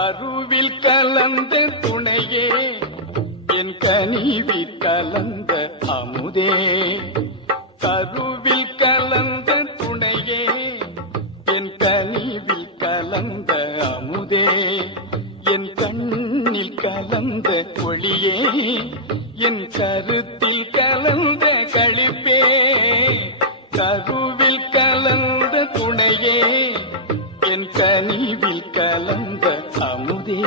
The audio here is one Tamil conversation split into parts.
கருவில் கலந்த துணையே என் கனிவில் கலந்த அமுதே. கருவில் கலந்த துணையே என் கனிவில் கலந்த அமுதே. என் கண்ணில் கலந்த ஒளியே என் கருத்தில் கலந்த களிப்பே. கருவில் கலந்த துணையே என் கனிவில் கலந்த அமுதே.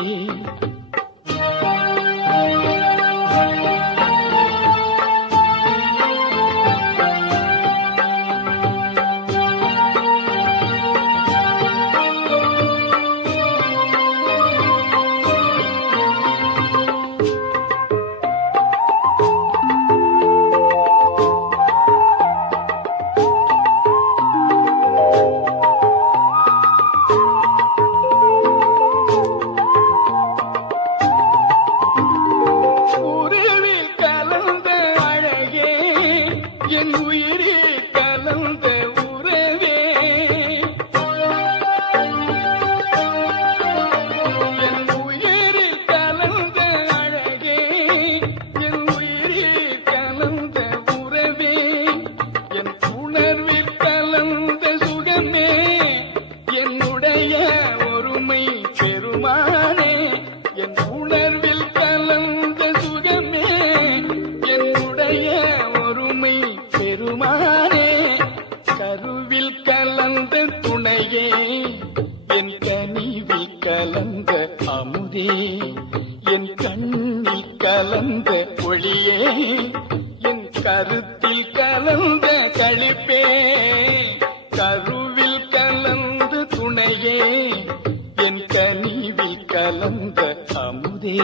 என் கண்ணில் கலந்த ஒளியே என் கருத்தில் கலந்த களிப்பே. கருவில் கலந்த துணையே என் கனிவில் கலந்த அமுதே.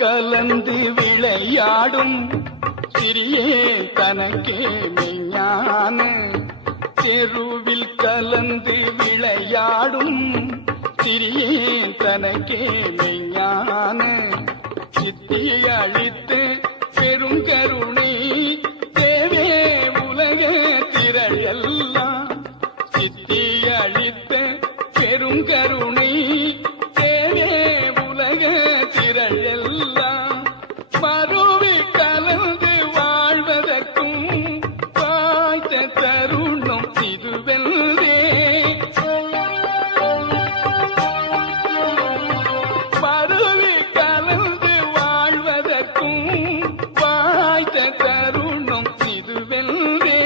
கலந்து விளையாடும் சிறியே தனக்கே மெய்ஞான. தெருவில் கலந்து விளையாடும் சிறியே தனக்கே மெய்ஞான. சித்தி அழித்து பெரும் கருணை தேவே உலக திரள் எல்லாம். சித்தி அழித்த பெரும் கருணை தேவே உலக திரள் எல்லாம். மறுவி கலந்து வாழ்வதற்கும் வாய்த்த தருணம் இதுவெல்லே. மறுவி கலந்து வாழ்வதற்கும் வாய்த்த தருணம் இதுவெல்லே.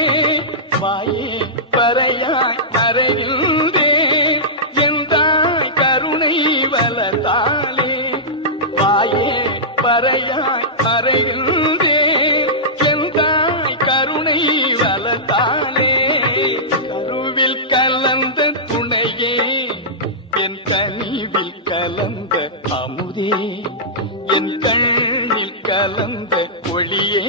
வாயே பறையாய் அறைகின்றே எந்தாய் கருணை வளர்த்தாலே. வாயே பறையாய் அறைகின்றே எந்தாய் கருணை வளர்த்தாலே. கருவில் கலந்த துணையே என் கனிவில் கலந்த அமுதே. என் கண்ணில் கலந்த ஒளியே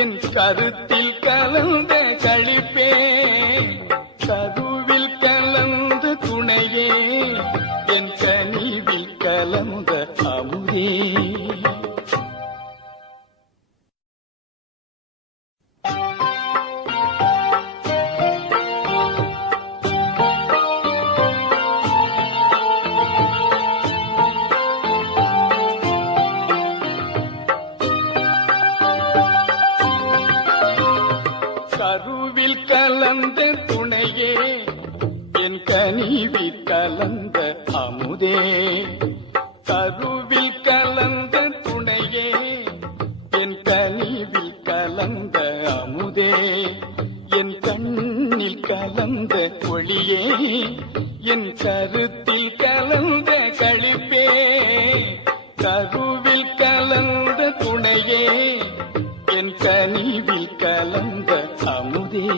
என் கருத்தில் கலந்த களிப்பே. கருவில் கலந்த துணையே என் கனிவில் கலந்த அமுதே. கருவில் கலந்த துணையே என் கனிவில் கலந்த அமுதே. கருவில் கலந்த துணையே என் கனிவில் கலந்த அமுதே. என் கண்ணில் கலந்த ஒளியே என் கருத்தில் கலந்த களிப்பே. கருவில் கலந்த துணையே என் கனிவில் கலந்த அமுதே.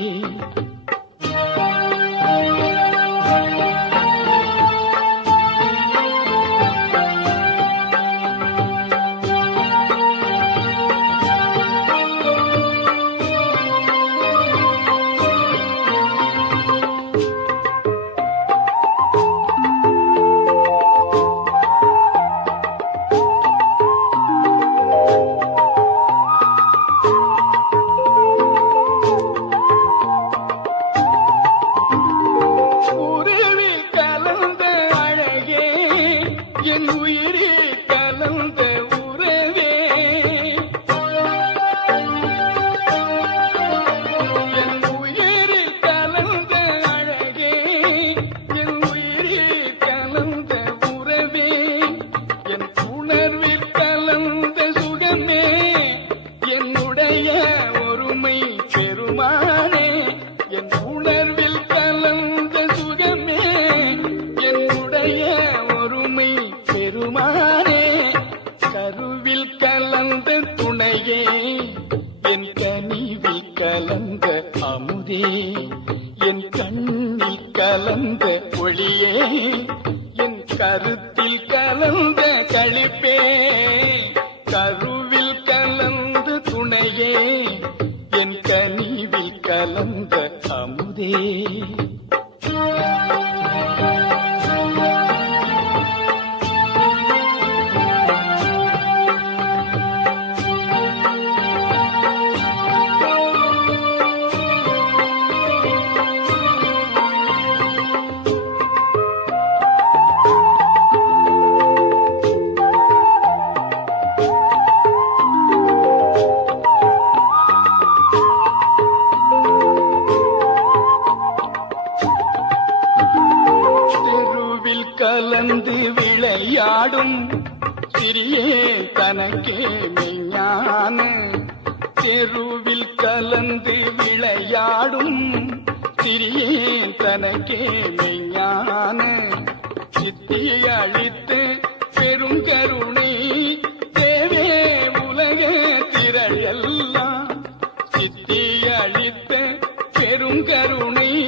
கண்ணில் கலந்த ஒளியே, என் கருத்தில் கலந்த களிப்பே, கருவில் கலந்த துணையே, என் கனிவில் கலந்த அமுதே. கலந்து விளையாடும் சிறியே தனக்கே மெய்ஞான, தெருவில் கலந்து விளையாடும் சிறியே தனக்கே மெய்ஞான, சித்தியை அழித்து பெரும் கருணை தேவே உலக திரள் எல்லாம், சித்தியை அழித்த பெரும் கருணை